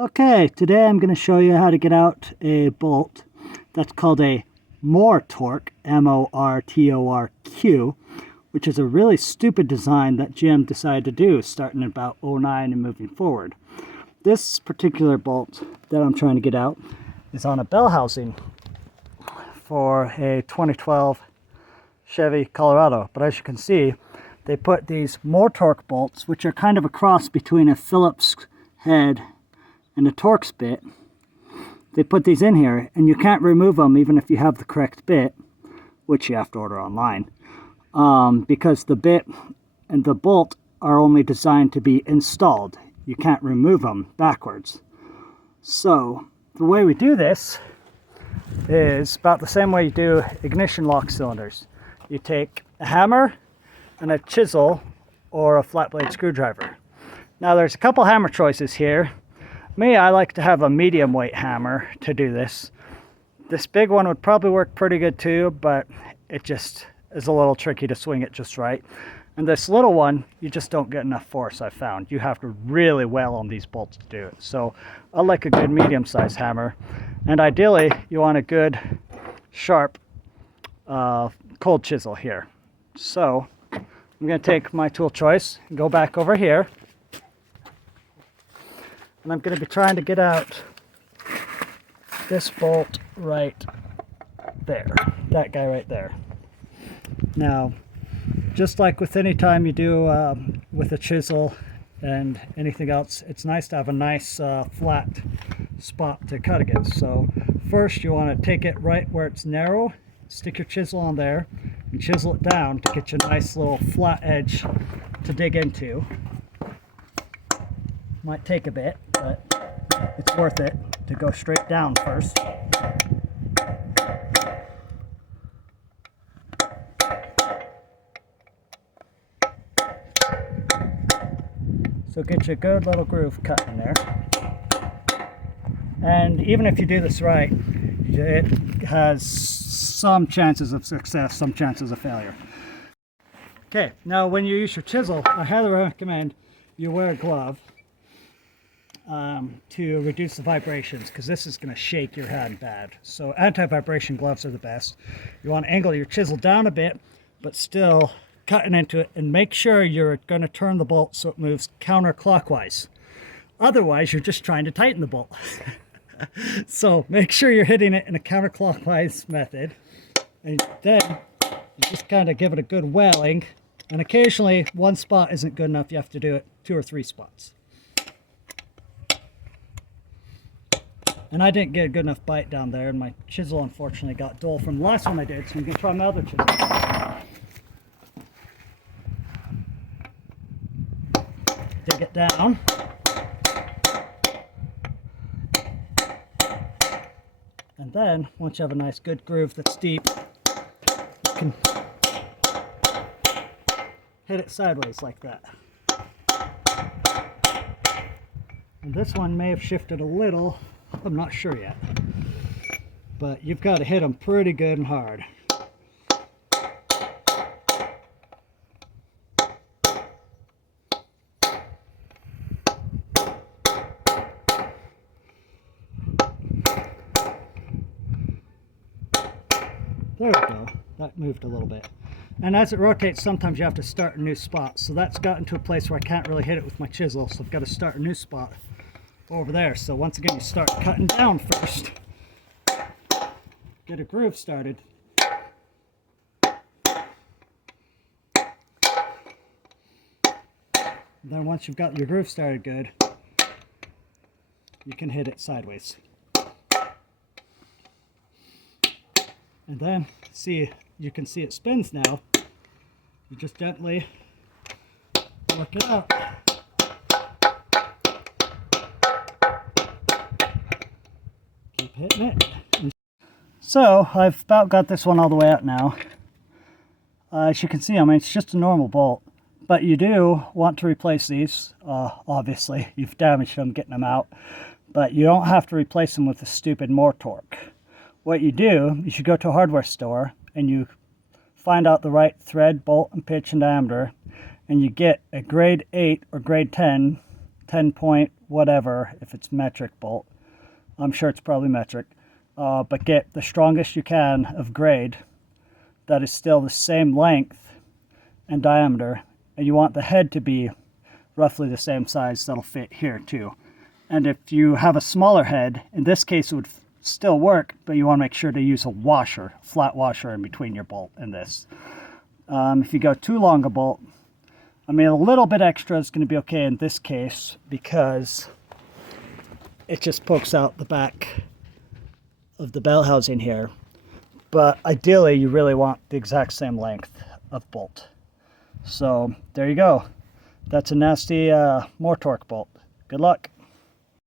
Okay, today I'm going to show you how to get out a bolt that's called a Mortorq, M-O-R-T-O-R-Q, which is a really stupid design that GM decided to do starting in about '09 and moving forward. This particular bolt that I'm trying to get out is on a bell housing for a 2012 Chevy Colorado. But as you can see, they put these Mortorq bolts, which are kind of a cross between a Phillips head and a Torx bit. They put these in here, and you can't remove them even if you have the correct bit, which you have to order online, because the bit and the bolt are only designed to be installed. You can't remove them backwards. So the way we do this is about the same way you do ignition lock cylinders. You take a hammer and a chisel or a flat blade screwdriver. Now there's a couple hammer choices here. Me, I like to have a medium weight hammer to do this. This big one would probably work pretty good too, but it just is a little tricky to swing it just right. And this little one, you just don't get enough force, I've found. You have to really well on these bolts to do it. So I like a good medium-sized hammer. And ideally, you want a good, sharp, cold chisel here. So I'm going to take my tool choice and go back over here. And I'm going to be trying to get out this bolt right there. That guy right there. Now, just like with any time you do with a chisel and anything else, it's nice to have a nice flat spot to cut against. So first you want to take it right where it's narrow, stick your chisel on there, and chisel it down to get you a nice little flat edge to dig into. Might take a bit, but it's worth it to go straight down first. So get you a good little groove cut in there. And even if you do this right, it has some chances of success, some chances of failure. Okay, now when you use your chisel, I highly recommend you wear a glove to reduce the vibrations, because this is going to shake your hand bad. So anti-vibration gloves are the best. You want to angle your chisel down a bit, but still cutting into it, and make sure you're going to turn the bolt so it moves counterclockwise. Otherwise, you're just trying to tighten the bolt. So make sure you're hitting it in a counterclockwise method, and then you just kind of give it a good welling. And occasionally, one spot isn't good enough. You have to do it 2 or 3 spots. And I didn't get a good enough bite down there, and my chisel unfortunately got dull from the last one I did, so I'm going to try my other chisel. Dig it down. And then, once you have a nice good groove that's deep, you can hit it sideways like that. And this one may have shifted a little. I'm not sure yet, but you've got to hit them pretty good and hard. There we go. That moved a little bit. And as it rotates, sometimes you have to start a new spot. So that's gotten to a place where I can't really hit it with my chisel, so I've got to start a new spot over there. So once again, you start cutting down first. Get a groove started. And then once you've got your groove started good, you can hit it sideways. And then, see, you can see it spins now. You just gently work it out. Keep hitting it. So, I've about got this one all the way out now. As you can see, I mean, it's just a normal bolt. But you do want to replace these. Obviously, you've damaged them getting them out. But you don't have to replace them with a stupid Mortorq. What you do is you go to a hardware store and you find out the right thread, bolt, and pitch and diameter, and you get a grade 8 or grade 10, 10 point, whatever, if it's metric bolt. I'm sure it's probably metric. But get the strongest you can of grade that is still the same length and diameter, and you want the head to be roughly the same size that'll fit here too. And if you have a smaller head, in this case it would still work, but you want to make sure to use a washer, a flat washer in between your bolt and this. If you go too long a bolt, I mean, a little bit extra is going to be okay in this case because it just pokes out the back of the bell housing here. But ideally, you really want the exact same length of bolt. So there you go. That's a nasty Mortorq bolt. Good luck.